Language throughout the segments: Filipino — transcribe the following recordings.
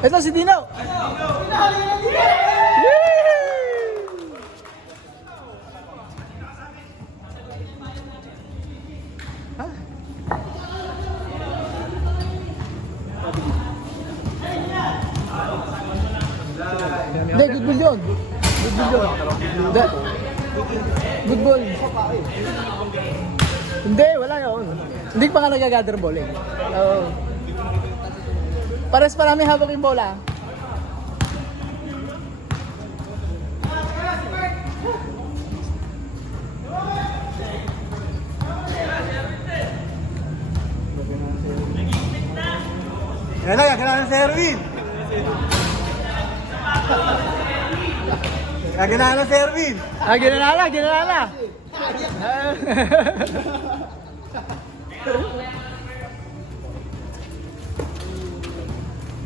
Ito si Dino. Hindi, good ball yun. Good ball yun. Hindi. Good ball. Hindi, wala yun. Hindi pa nga nag-gather ball eh. Oo. Pares pa namin hawak yung bola. Yan na, kailangan si Erwin. Kailangan si Erwin. Ginanala, ginanala.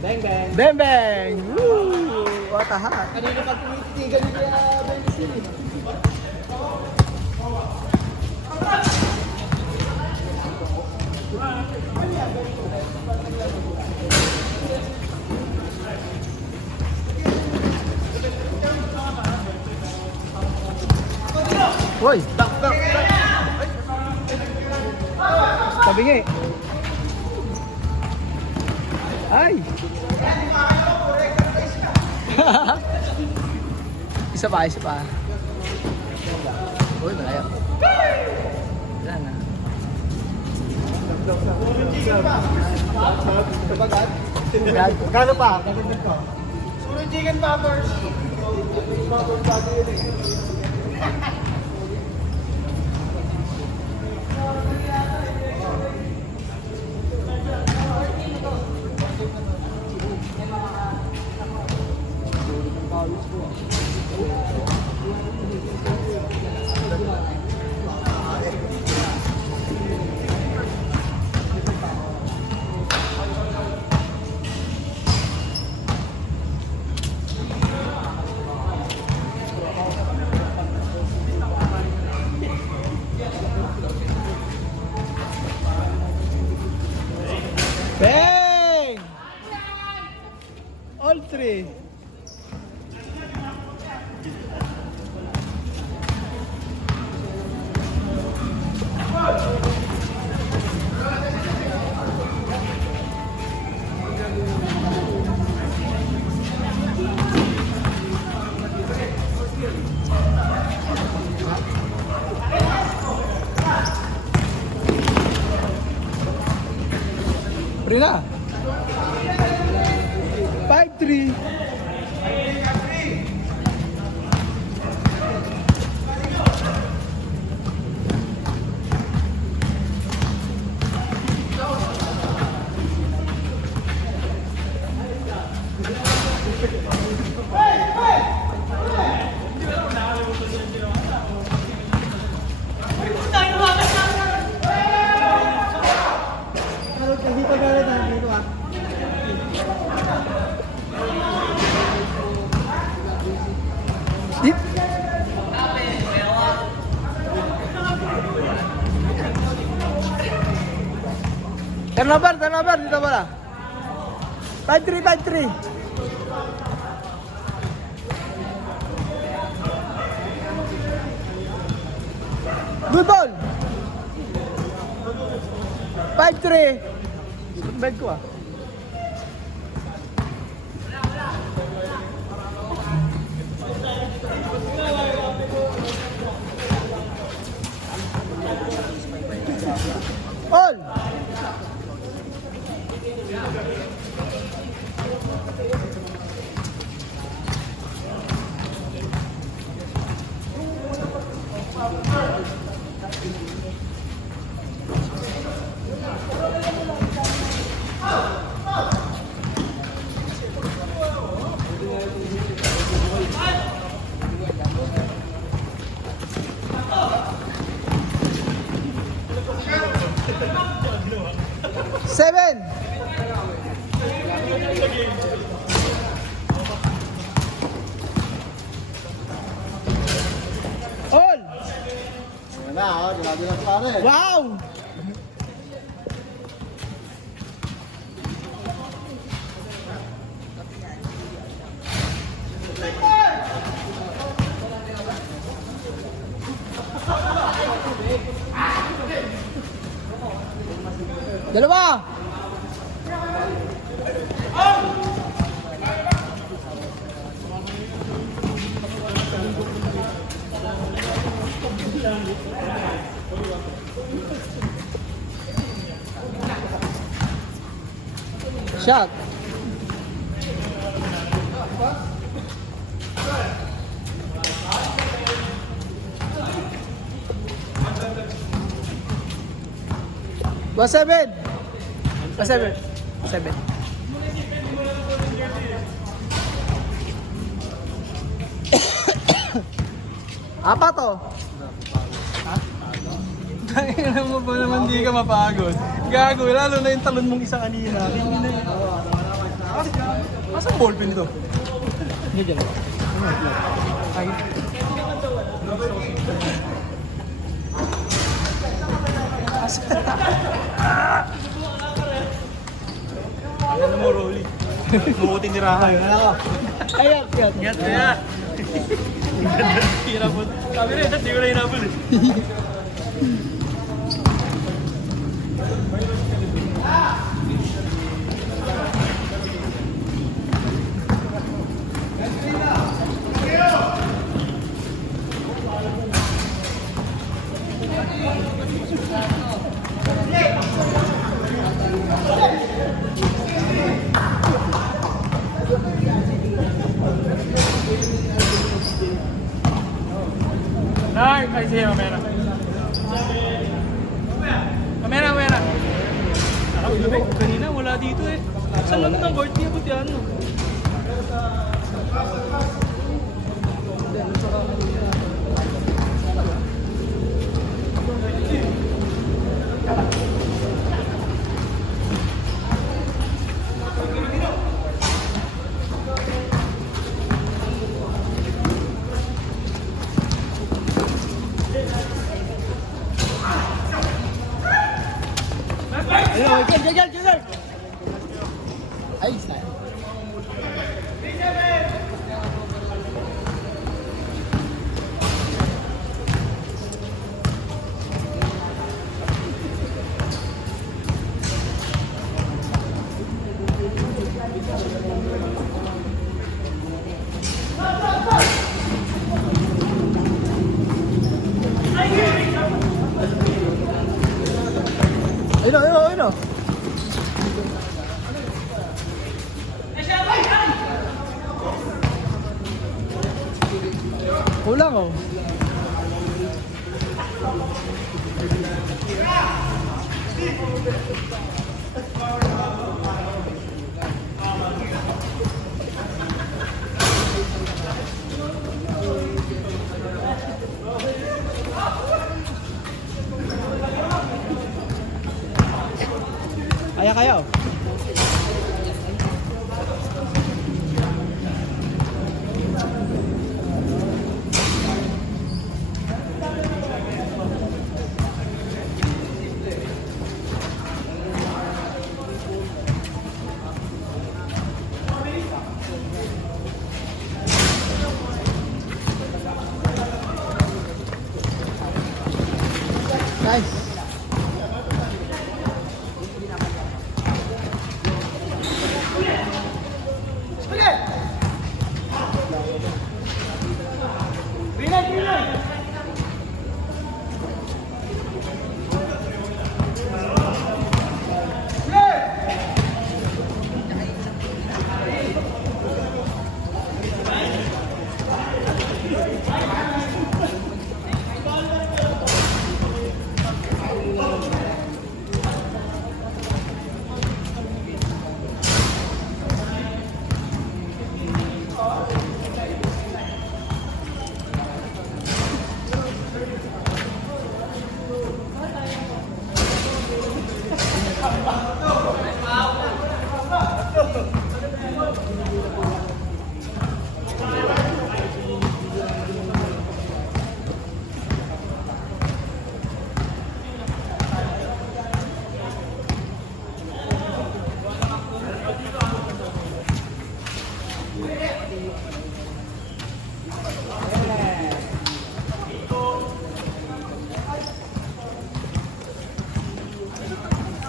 Bang bang. Bang bang! Woo! What a hat! Kanina pag tumititigan niya Benisili. Hoy! Sabi nga eh. Ay! Isa pa, isa pa. Uy, malayo. Wala na. Kano pa? Nagagdag ko. Sunod chicken poppers. Bang! All three. Rina. 5-3. Dito galit na dito ah. Dip. Turnover dito pala. 5-3, 5-3. Good ball. 5-3. Bad ko ah. All. Seven. All. Ayan na, oh, grabe na pare. Wow. Dalawa! Shot! Ba, 7! Ba, 7. 7. Apat to. Kaya mo ba naman di ka mapagod? Gago, lalo na yung talon mong isa kanina. Masang ballpen ito? Hindi dyan. Ay. Ano mo, Rolly? Mukutin ni Raha. Ayan, yan. Ingat na yan. Hirapon. Sabi rin, hindi ko na hinapon eh. Nay, ay siya, kamera. Kamera. Kanina wala dito eh. Sa lang ng board, di abot yan. Ayun, jagal! Ayos na. Ayun. Kulang oh. Kaya. Nice.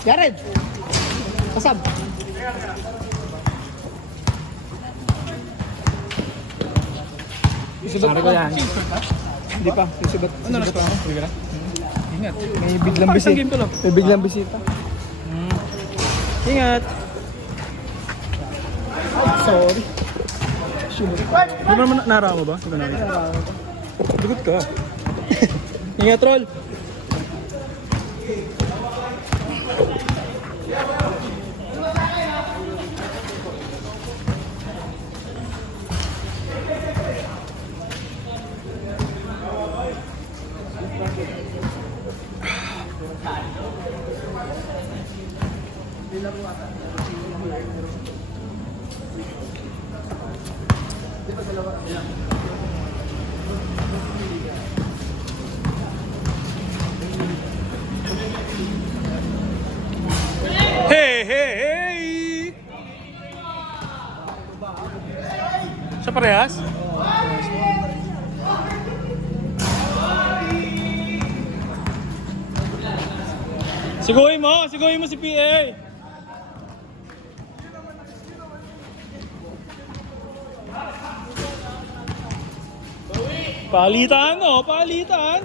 Jared! Sab. Sabi ko yan. Hindi pa. Susubat. Ano na ako? Hindi ka na? Ingat. May biglang bisita. May biglang bisita. Ingat. Sorry. Di ba naman nara mo ba? Di ba nara? Dugot ka. Ingat, Roll. Hey, hey, hey! Sa parehas? Siguhin mo si PA! Palitan, oh, palitan!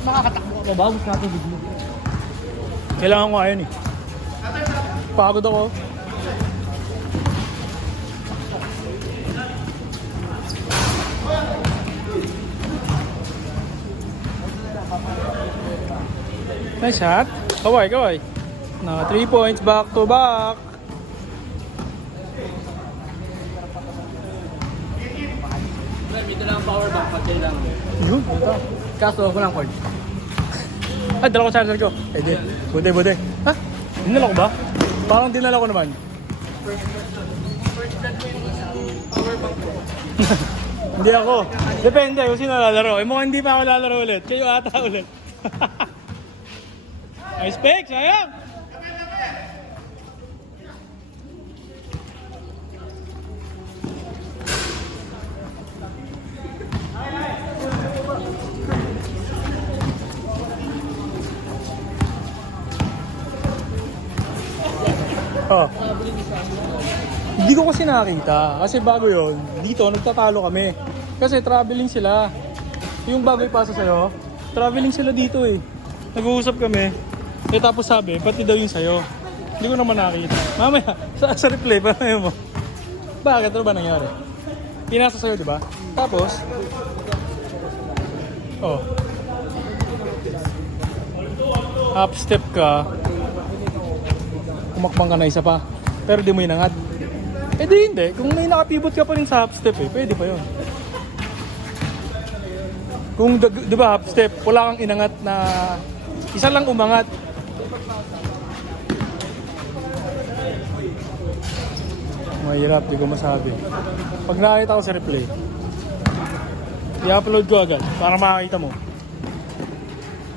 Makakatakbo ka ba? Gusto natin biglo. Kailangan ko ayun eh. Pagod ako. Nice shot. Kaway. Na 3 points back to back. Dito lang ang power bank pag kailangan. Yun. Kaso ako lang cord. Ay, dala ko charger ko. Eh di. Bude. Ha? Dinala ko ba? Parang dinala ko naman. Power bank ko. Hindi ako. Depende kung sino lalaro. Eh mukhang hindi pa ako lalaro ulit. Kayo ata ulit. Nice pick, sayang! Oh. Hindi ko kasi nakita. Kasi bago yon dito nagtatalo kami. Kasi traveling sila. Yung bago ipasa sa'yo, traveling sila dito eh. Nag-uusap kami. Eh tapos sabi, pati daw yung sa'yo. Hindi ko naman nakita. Mamaya, sa replay, paano mo? Bakit? Ano ba nangyari? Pinasa sa'yo, di ba? Tapos, oh. Half step ka. Kumakbang ka na isa pa. Pero di mo inangat. Eh di hindi. Kung may nakapivot ka pa rin sa half step eh, pwede pa yun. Kung di ba half step, wala kang inangat na isa lang umangat. Mahirap, di ko masabi. Pag nakakita ko sa replay, i-upload ko agad para makakita mo.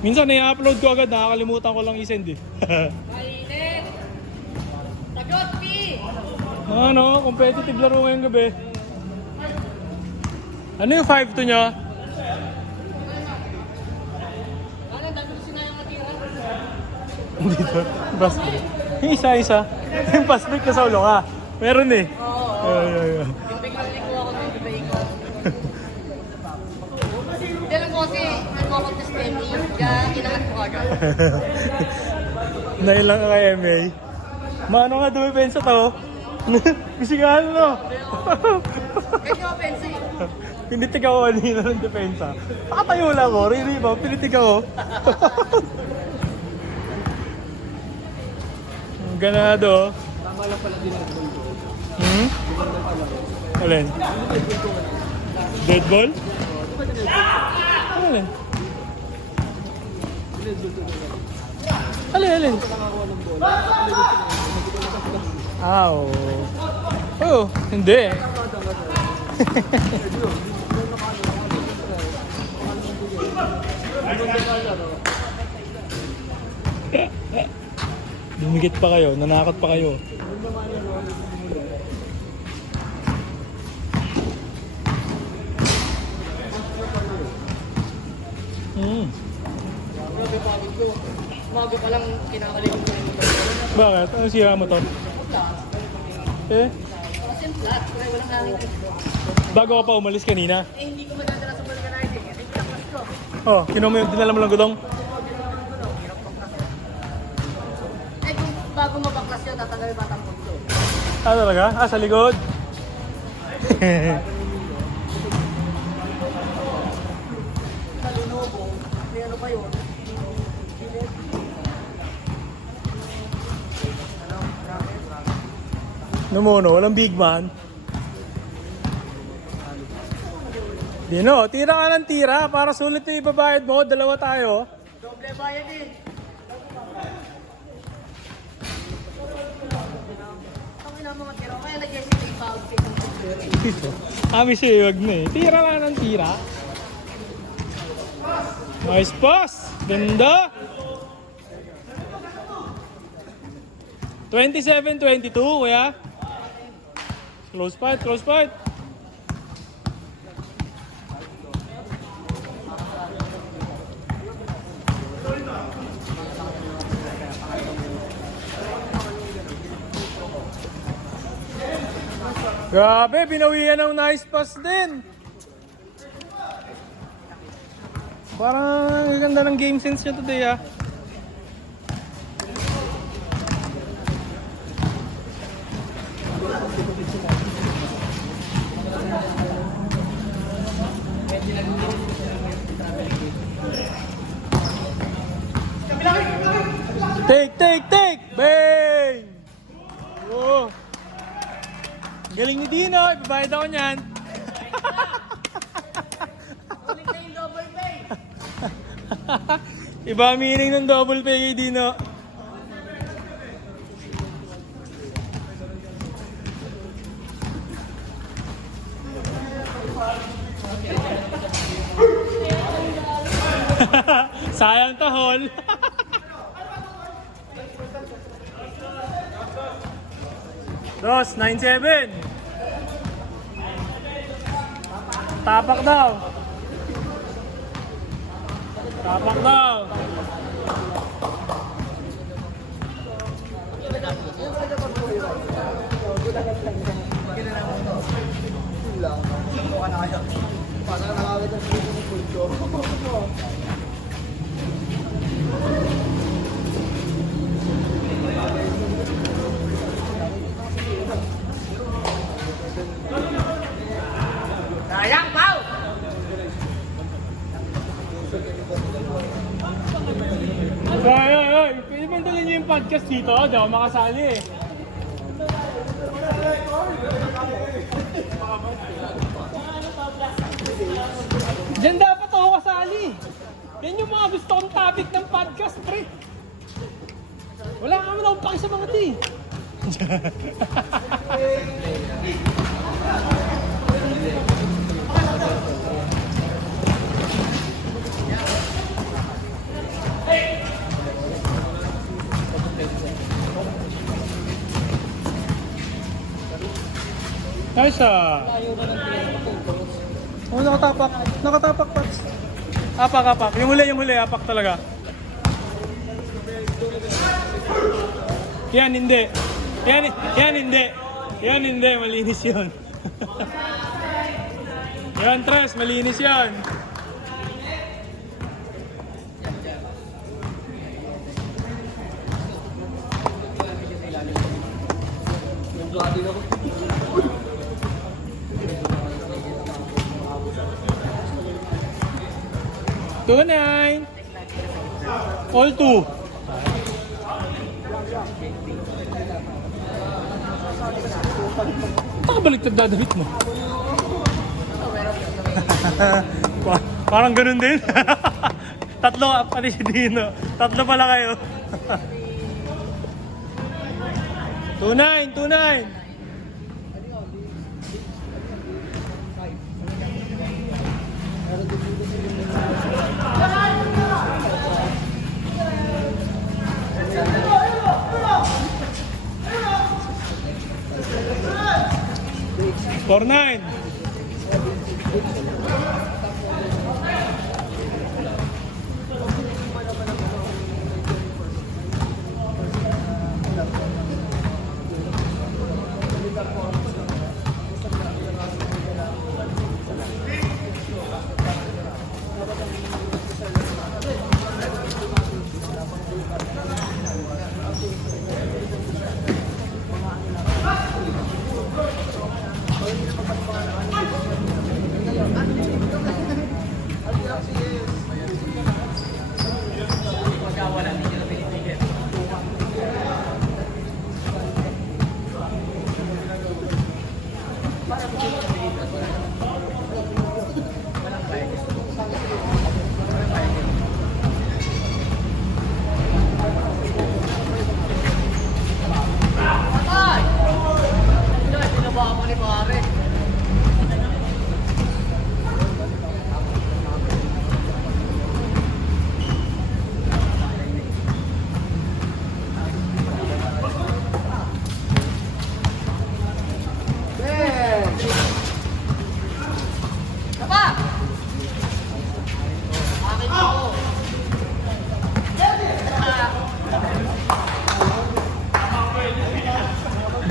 Minsan i-upload ko agad, nakakalimutan ko lang i-send eh. Mainit! Tagot, P! Ano, competitive laro ngayong gabi. Ano yung 5-2 nyo? Ano, dami ko sinayang natira. Dito, basket. Yung isa-isa. Yung basket ka sa ulo ka. Meron eh. Oo. Ay. Yung biglang liko ako ng iba-iko. Hindi alam ko kasi, nagko-contest kami. Kaya kinangat ko agad. Nailang ka kay MA. Mano nga dumipensa to? Kasi nga ano? Medyo offensive. Pinitig ako kanina ng depensa. Nakatayo lang ako, really ba? Pinitig ako. Ganado. Tama lang pala din ang ball ko. Alin? Dead ball? Alin? Alin? Ah, oo. Oh, hindi. Dumikit pa kayo, nanakot pa kayo. Grabe pagod ko. Umaga pa lang kinakalimut ko yung motor. Bakit? Ano siya mo to? Eh? Kasi flat, kaya walang hangin. Bago ka pa umalis kanina? Eh, hindi ko madadala sa vulcanizing. Kasi takas ko. Oh, dinala mo lang gudong? Eh, kung bago mabaklas yun, tatagal yung batang punto. Ah, talaga? Ah, sa likod? Sa Lenovo, may ano pa yun? Numuno, walang big man. Dino, tira ka ng tira para sulit na ibabayad mo. Dalawa tayo. Doble bayad eh. Ang ina mga tiro, kaya nag-SC pa out ng computer. Dito. Kami siya, wag na eh. Tira ka ng tira. Nice pass! Ganda! 27-22, kuya. Close fight, close fight. Grabe, binawian ng nice pass din. Parang ang ganda ng game sense niya today ah. Take! Bang! Oh. Galing ni Dino, ibabayad ako niyan. Ulit na yung double pay. Iba ang meaning ng double pay kay Dino. Sayang tahol. Dos, 9-7. Tapak daw. Tapak daw. Sayang, Pao! Ay. Pwede bang dalhin niyo yung podcast dito? Di ako makasali eh. Diyan dapat ako kasali. Yan yung mga gusto kong topic ng podcast, pre. Wala ka naman akong paki sa mga ti. Nice ah. Oh, nakatapak. Nakatapak, Pats. Apak. Yung huli, apak talaga. Yan, hindi. Yan, hindi. Malinis yun. Yan, Tres. Malinis yan. Tunay. All two. Baliktad dadawit mo. Parang ganun din. Tatlo, pati si Dino. Tatlo pala kayo. 2-9. Score 9.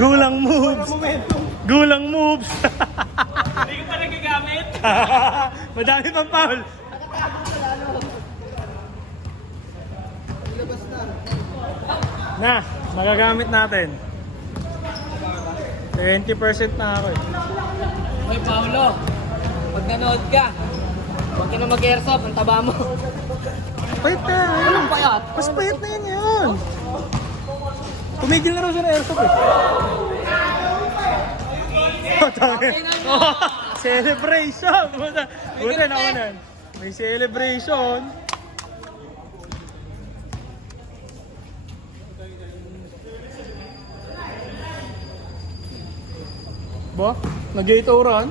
Gulang moves. Gulang moves. Hindi ko pa nagagamit. Madami pang foul. Na, magagamit natin. 20% na ako eh. Hoy, Paolo. Pag nanood ka, huwag ka na mag-airsoft. Ang taba mo. Payat na yan. Anong payat? Mas payat na yan yun. Tumigil na raw siya na airsoft eh. Celebration! Buta na kanan. May celebration. Ba? Nag-8 run?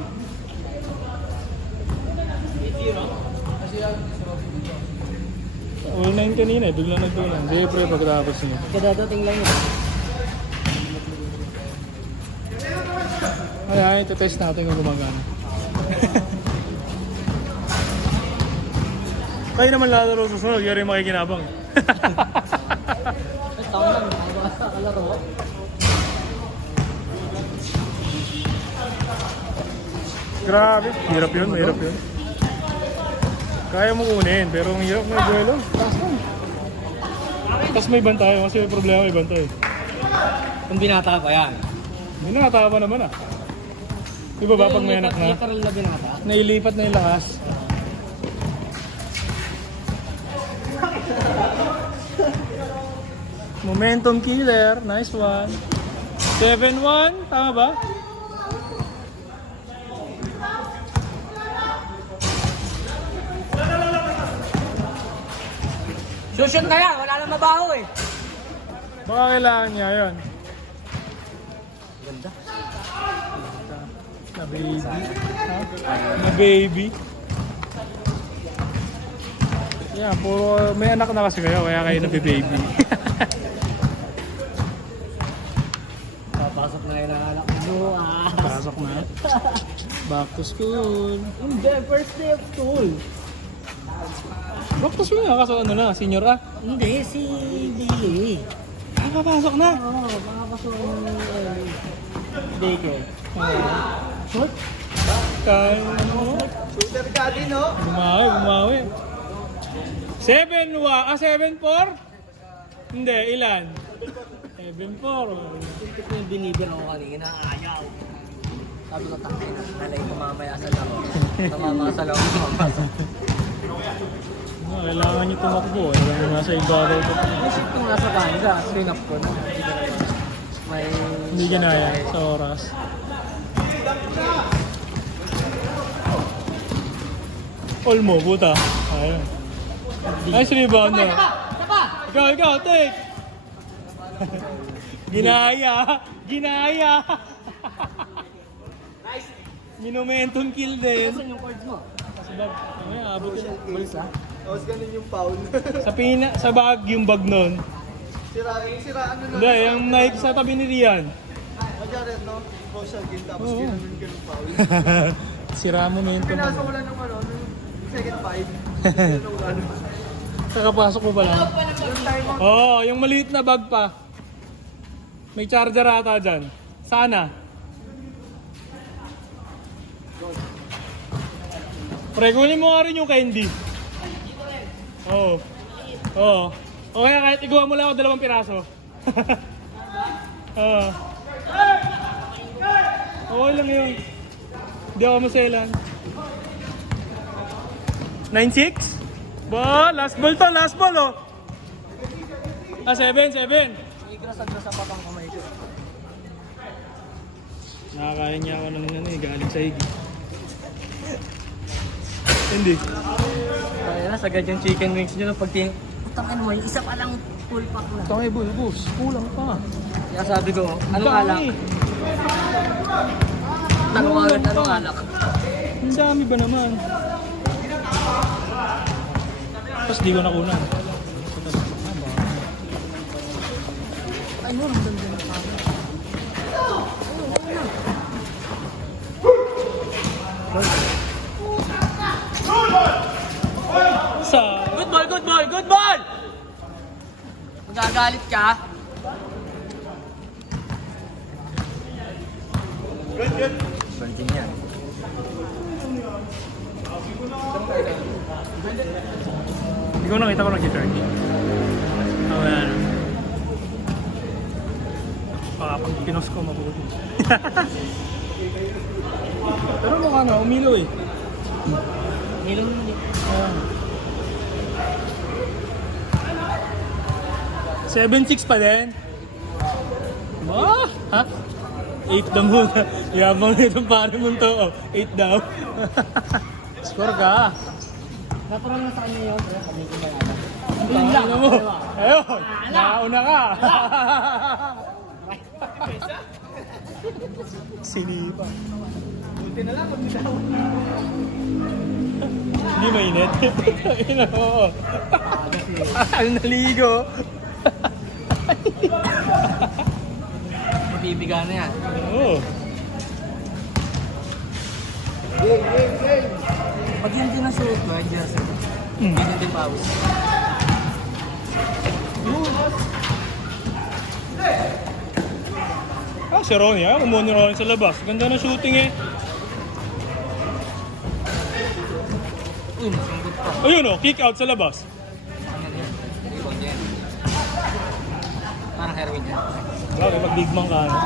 All 9 kanina eh, biglang nagtulang. Hindi pre, pagkatapos niya. Kadadating lang yun. Ay, test natin kung gumagana. Kayo naman lalaro susunod, yun rin makikinabang. Tama lang, nakabasa ka laro. Grabe, hirap yun, mahirap yun. Kaya mo kunin, pero ang hirap may duelo. Taas mo. Tapos may bantay, kasi may problema may bantay. Kung binata pa yan. Hindi nakatawa naman ah. Di ba ba pag may anak na? Literal na binata. Nailipat na yung lakas. Momentum killer, nice one. 7-1, tama ba? Shoot na yan, wala nang mabaho eh. Baka kailangan niya yun. Ganda. Na baby. Ha? Na baby. Yan, puro may anak na kasi kayo, kaya kayo nabi-baby. Papasok na yung anak mo ah. Pasok na. Back to school. Hindi, first day of school. Back to school na, kaso ano na, senior ah. Hindi, si Billy. Ah, papasok na. Oo, makapasok ng daycare. Short? Kaya ano? Shooter ka din, no? Bumawi, bumawi. 7-4? Hindi, ilan? 7-4. Ito ko yung binibira ko kanina, ayaw. Sabi ko, takay na, nalay ko mamaya sa laro. Namama sa laro, mamasa. Kailangan nyo tumakbo. Kailangan nyo nasa ibabaw ko. May shoot ko nga sa kanila, screen up ko na. May... Hindi ginaya sa oras. Olmo, puta. Ayun. Nice rebound na. Ikaw, take! Ginaya! Ginaya! Minumentum kill din. Saan yung cards mo? Sa bag. Ay, abot yun. Balis ah. Tapos ganun yung foul. Sa bag, yung bag nun. Siraan na Hindi, yung Nike sa tabi ni Rian. Magyari, no? Social game, tapos Oo. ginanon ka ng foul. Sira momentum. Pinasok ko lang ng ano, nung second five. Yung ano. Kakapasok mo pa lang. Yung time out. Oo, yung maliit na bag pa. May charger ata dyan. Sana. Pre, kunin mo nga rin yung candy. Oo. Oo. O kaya kahit igawa mo lang ako 2 piraso. Oo. Okay lang yun. Hindi ako maselan. 9-6? Ba, last ball to, last ball oh. Ah, 7. Igras-agras pa pang kamay ko. Nakakain niya ako ng ano eh, galing sa higi. Hindi. Kaya na, sagad yung chicken wings nyo nung pagtingin. Putang ano mo, yung isa pa lang full pack na. Tangay bulbos, kulang pa. Kaya sabi ko, anong alak? Tanong agad, anong alak? Ang dami ba naman? Tapos di ko nakunan. Ay, mo, ang ganda na kami. Sa... Good ball! Magagalit ka? Virgin yan. Hindi ko nakita ko nag-turkey. Oh, yan. Baka pag pinos ko mabuti. Pero mukha nga, umilo eh. Nilong hindi. 7-6 pa din. Ba? Ha? 8 daw muna. Yabang nitong pare mo to. 8 daw. Score ka. Natural na sa kanya yun. Kaya kami kumayana. Ano mo? Ayun. Nauna ka. Sinipa. Buti na lang, kung daw. Hindi mainit. Ina mo. Ang naligo. Mabibiga na yan. Oo. Pag yun din ang suot ko, hindi na suot. Hindi din din pawis. Ah, si Ronnie ah. Kumuha ni Ronnie sa labas. Ganda na shooting eh. Uy, masunggot pa. Ayun oh, kick out sa labas. Ano yan? Rebound yan. Parang heroin yan. Bakit pag big man ka ano?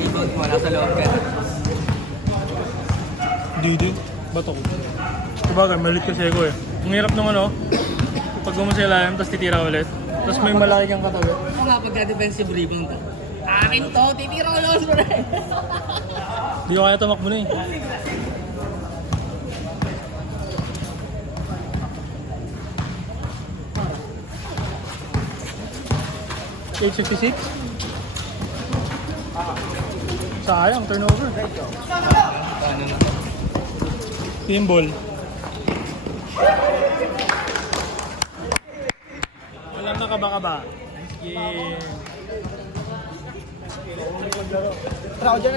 Rebound mo, nasa loob ka. Hindi din. Bato ko. Sabagay, malit kasi ako eh. Ang hirap nung ano, pag gumaselayan, tapos titira ulit. Tapos may malaki kang katabi. Ako nga pagka-defensive rebound to. Akin to, titira ko lang sa rin. Hindi ko kaya tumakbo na eh. $8.56? Sayang, turnover. Paano na? Team ball. Walang nakaba-kaba. Nice game. Tara ako dyan